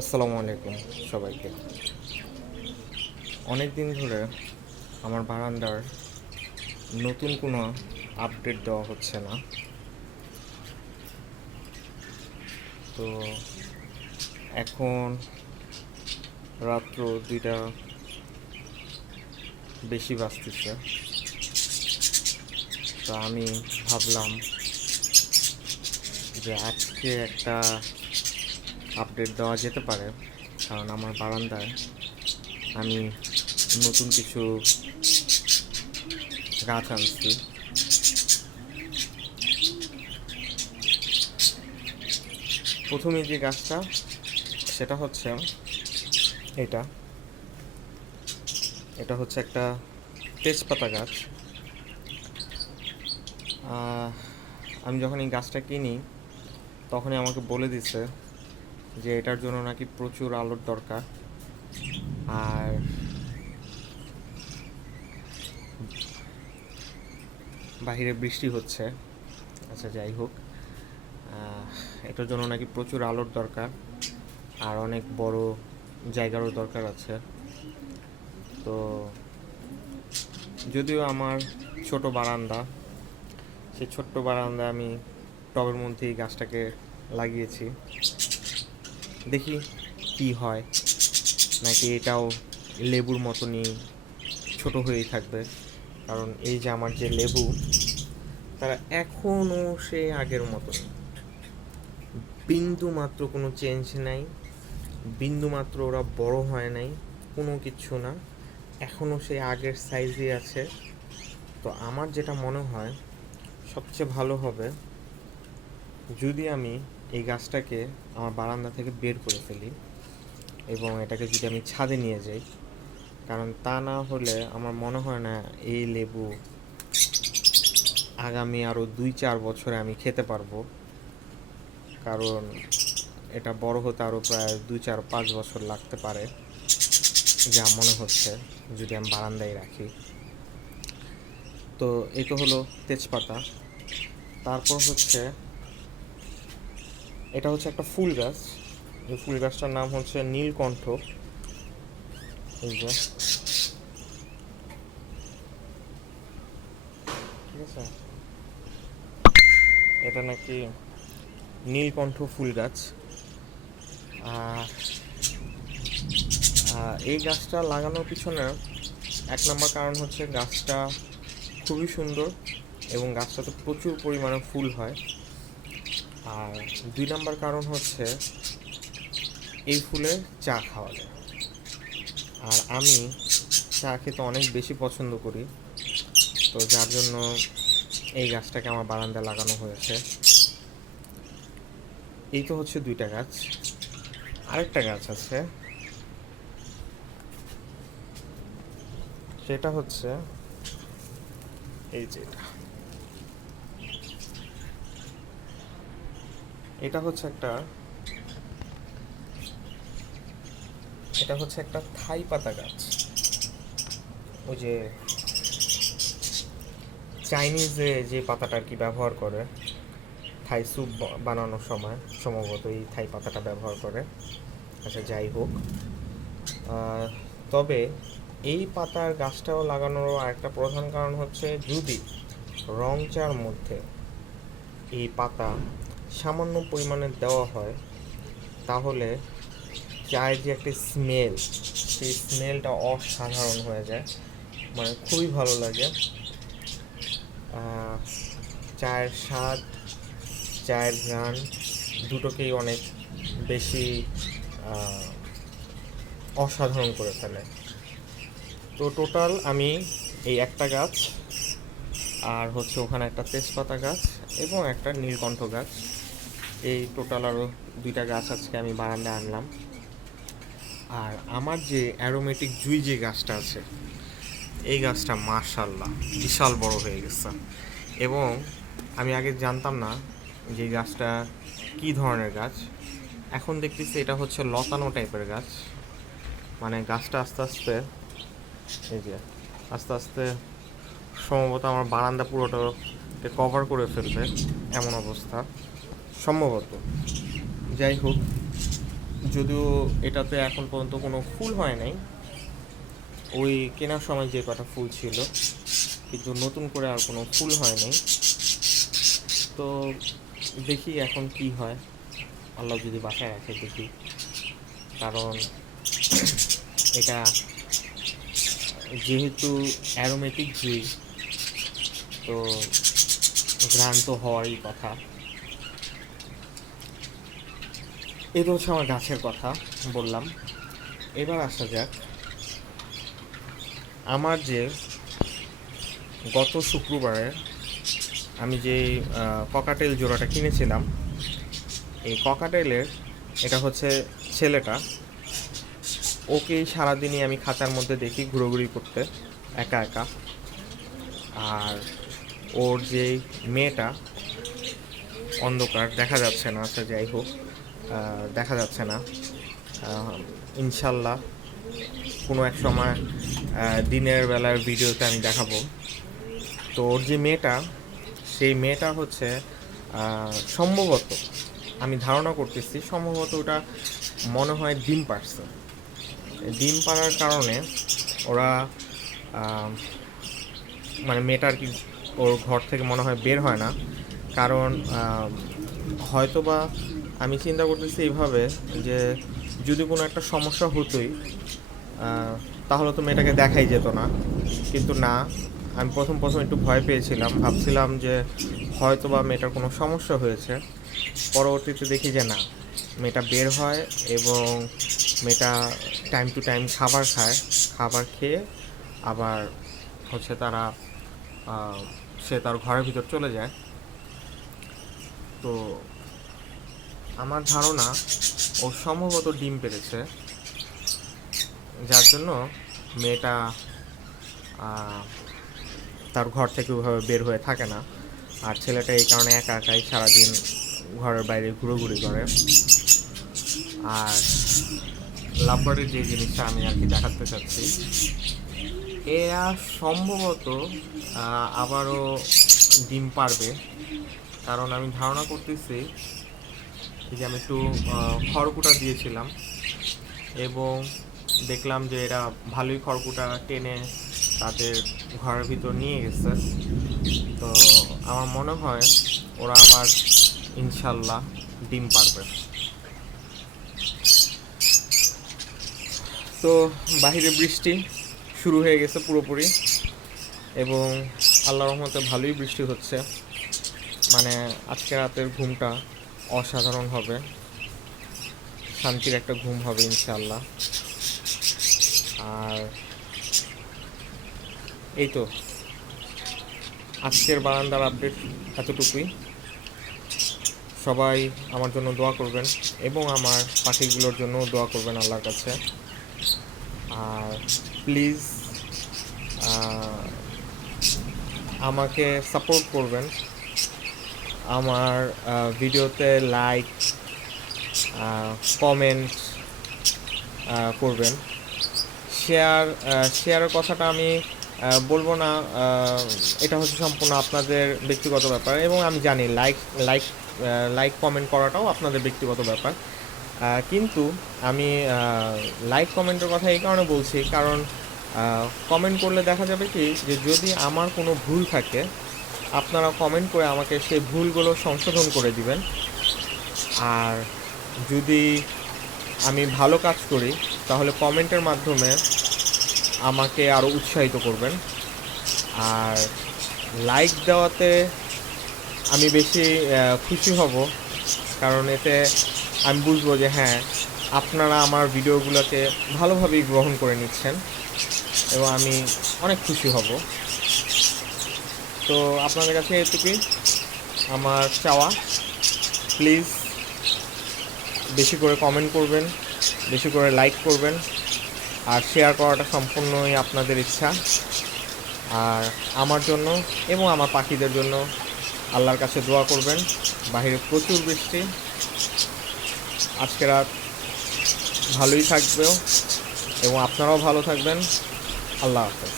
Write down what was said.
আসসালামু আলাইকুম সবাইকে। অনেক দিন ধরে আমার বারান্দার নতুন কোনো আপডেট দেওয়া হচ্ছে না। তো এখন রাত্র 2টা বেশি বাজতেছে। তো আমি ভাবলাম যে আজকে একটা আপডেট দেওয়া যেতে পারে, কারণ আমার বারান্দায় আমি নতুন কিছু গাছ আনছি। প্রথমে যে গাছটা, সেটা হচ্ছে এটা এটা হচ্ছে একটা তেজপাতা গাছ। আমি যখন এই গাছটা কিনি তখনই আমাকে বলে দিছে যে এটার জন্য নাকি প্রচুর আলোর দরকার, আর বাহিরে বৃষ্টি হচ্ছে। আচ্ছা, যাই হোক, এটার জন্য নাকি প্রচুর আলোর দরকার আর অনেক বড় জায়গারও দরকার আছে। তো যদিও আমার ছোট বারান্দা, সেই ছোট্ট বারান্দায় আমি টবের মধ্যে এই গাছটাকে লাগিয়েছি। দেখি কি হয়, নাকি এটাও লেবুর মতনই ছোট হয়েই থাকবে। কারণ এই যে আমার যে লেবু, তারা এখনও সে আগের মতনই, বিন্দু মাত্র কোনো চেঞ্জ নাই, বিন্দু মাত্র ওরা বড় হয় নাই, কোনো কিচ্ছু না, এখনও সে আগের সাইজই আছে। তো আমার যেটা মনে হয় সবচেয়ে ভালো হবে যদি আমি এই গাছটাকে আমার বারান্দা থেকে বের করে ফেলি এবং এটাকে যদি আমি ছাদে নিয়ে যাই। কারণ তা না হলে আমার মনে হয় না এই লেবু আগামী আরও 2-4 বছরে আমি খেতে পারবো। কারণ এটা বড় হতে আরও প্রায় 2-4-5 বছর লাগতে পারে, যা মনে হচ্ছে, যদি আমি বারান্দায় রাখি। তো এই তো হলো তেজপাতা। তারপর হচ্ছে এটা হচ্ছে একটা ফুল গাছ। এই ফুল গাছটার নাম হচ্ছে নীলকণ্ঠ। এই যে, ঠিক আছে, এটা নাকি নীলকণ্ঠ ফুল গাছ। আর এই গাছটা লাগানোর পিছনে 1 নম্বর কারণ হচ্ছে গাছটা খুবই সুন্দর এবং গাছটাতে প্রচুর পরিমাণে ফুল হয়। আর 2 নম্বর কারণ হচ্ছে এই ফুলে চা খাওয়া যায়, আর আমি চা খেতে অনেক বেশি পছন্দ করি। তো যার জন্য এই গাছটাকে আমার বারান্দায় লাগানো হয়েছে। এই তো হচ্ছে 2টা গাছ। আরেকটা গাছ আছে, সেটা হচ্ছে এই যে এটা হচ্ছে একটা থাই পাতা গাছ। ওই যে চাইনিজে যে পাতাটা আর কি ব্যবহার করে থাই স্যুপ বানানোর সময়, সম্ভবত এই থাই পাতাটা ব্যবহার করে। আচ্ছা, যাই হোক, তবে এই পাতার গাছটাও লাগানোর আরেকটা প্রধান কারণ হচ্ছে যদি রং চার মধ্যে এই পাতা সামান্য পরিমাণে দেওয়া হয়, তাহলে চায়ের যে একটা স্মেল, সেই স্মেলটা অসাধারণ হয়ে যায়, মানে খুবই ভালো লাগে। চায়ের স্বাদ, চায়ের ঘ্রাণ দুটোকেই অনেক বেশি অসাধারণ করে ফেলে। তো টোটাল আমি এই একটা গাছ, আর হচ্ছে ওখানে একটা তেজপাতা গাছ এবং একটা নীলকণ্ঠ গাছ, এই টোটাল আরও 2টা গাছ আজকে আমি বারান্দায় আনলাম। আর আমার যে অ্যারোমেটিক জুই যে গাছটা আছে, এই গাছটা মাশাআল্লাহ বিশাল বড় হয়ে গেছে। এবং আমি আগে জানতাম না যে এই গাছটা কী ধরনের গাছ। এখন দেখতেছি এটা হচ্ছে লতানো টাইপের গাছ। মানে গাছটা আস্তে আস্তে, এই যে, আস্তে আস্তে সম্ভবত আমার বারান্দা পুরোটাকে কভার করে ফেলবে, এমন অবস্থা সম্ভবত। যাই হোক, যদিও এটাতে এখন পর্যন্ত কোনো ফুল হয় নাই, ওই কেনার সময় যে কটা ফুল ছিল, কিন্তু নতুন করে আর কোনো ফুল হয় নাই। তো দেখি এখন কি হয়, আল্লাহ যদি বাসায় রাখে দেখি। কারণ এটা যেহেতু অ্যারোমেটিক জুই, তো ঘ্রাণ তো হওয়ারই কথা। এই তো হচ্ছে আমার গাছের কথা বললাম। এবার আসা যাক, আমার যে গত শুক্রবারে আমি যে ককাটেল জোড়াটা কিনেছিলাম, এই ককাটেলের এটা হচ্ছে ছেলেটা। ওকে সারাদিনই আমি খাঁচার মধ্যে দেখি ঘুরোঘুরি করতে একা একা। আর ওর যে মেয়েটা অন্ধকার, দেখা যাচ্ছে না, আচ্ছা যাই হোক, দেখা যাচ্ছে না। ইনশাল্লাহ কোনো এক সময় দিনের বেলার ভিডিওতে আমি দেখাবো। তো ওর যে মেয়েটা, সেই মেয়েটা হচ্ছে সম্ভবত, আমি ধারণা করতেছি সম্ভবত ওটা মনে হয় ডিম পাড়ছে। ডিম পাড়ার কারণে ওরা মানে মেয়েটা আর কি ওর ঘর থেকে মনে হয় বের হয় না। কারণ হয়তোবা আমি চিন্তা করতেছি এইভাবে যে যদি কোনো একটা সমস্যা হতোই তাহলে তো মেয়েটাকে দেখাই যেত না। কিন্তু না, আমি প্রথম একটু ভয় পেয়েছিলাম, ভাবছিলাম যে হয়তোবা মেয়েটার কোনো সমস্যা হয়েছে। পরবর্তীতে দেখি যে না, মেয়েটা বের হয় এবং মেয়েটা টাইম টু টাইম খাবার খায়। খাবার খেয়ে আবার হচ্ছে সে তার ঘরের ভিতর চলে যায়। তো আমার ধারণা ও সম্ভবত ডিম পেড়েছে, যার জন্য মেয়েটা তার ঘর থেকে ওইভাবে বের হয়ে থাকে না। আর ছেলেটা এই কারণে একা একাই সারাদিন ঘরের বাইরে ঘুরোঘুরি করে। আর লাভবার্ডের যে জিনিসটা আমি আর কি দেখাতে চাচ্ছি, এরা সম্ভবত আবারও ডিম পারবে। কারণ আমি ধারণা করতেছি যে আমি একটু খড়কুটা দিয়েছিলাম এবং দেখলাম যে এরা ভালোই খড়কুটা টেনে তাদের ঘরের ভিতর নিয়ে গেছে। তো আমার মনে হয় ওরা আবার ইনশাল্লাহ ডিম পারবে। তো বাহিরে বৃষ্টি শুরু হয়ে গেছে পুরোপুরি, এবং আল্লাহর রহমতে ভালোই বৃষ্টি হচ্ছে। মানে আজকে রাতের ঘুমটা অসাধারণ হবে, শান্তির একটা ঘুম হবে ইনশাআল্লাহ। আর এই তো আজকের বারান্দার আপডেট এতটুকুই। সবাই আমার জন্য দোয়া করবেন এবং আমার পাখিগুলোর জন্য দোয়া করবেন আল্লাহর কাছে। আর প্লিজ আমাকে সাপোর্ট করবেন, আমার ভিডিওতে লাইক কমেন্ট করবেন। শেয়ারের কথাটা আমি বলবো না, এটা হচ্ছে সম্পূর্ণ আপনাদের ব্যক্তিগত ব্যাপার, এবং আমি জানি লাইক কমেন্ট করাটাও আপনাদের ব্যক্তিগত ব্যাপার। কিন্তু আমি লাইক কমেন্টের কথা এই কারণে বলছি, কারণ কমেন্ট করলে দেখা যাবে কি যে যদি আমার কোনো ভুল থাকে আপনারা কমেন্ট করে আমাকে সেই ভুলগুলো সংশোধন করে দিবেন। আর যদি আমি ভালো কাজ করি তাহলে কমেন্টের মাধ্যমে আমাকে আরও উৎসাহিত করবেন। আর লাইক দেওয়াতে আমি বেশি খুশি হব, কারণ এতে আমি বুঝবো যে হ্যাঁ, আপনারা আমার ভিডিওগুলোকে ভালোভাবেই গ্রহণ করে নিচ্ছেন, এবং আমি অনেক খুশি হব। তো আপনাদের কাছে এটুকুই আমার চাওয়া, প্লিজ বেশি করে কমেন্ট করবেন, বেশি করে লাইক করবেন, আর শেয়ার করাটা সম্পূর্ণই আপনাদের ইচ্ছা। আর আমার জন্য এবং আমার পাখিদের জন্য আল্লাহর কাছে দোয়া করবেন। বাইরে প্রচুর বৃষ্টি, আজকে রাত ভালোই থাকবেও, এবং আপনারাও ভালো থাকবেন। আল্লাহ হাফেজ।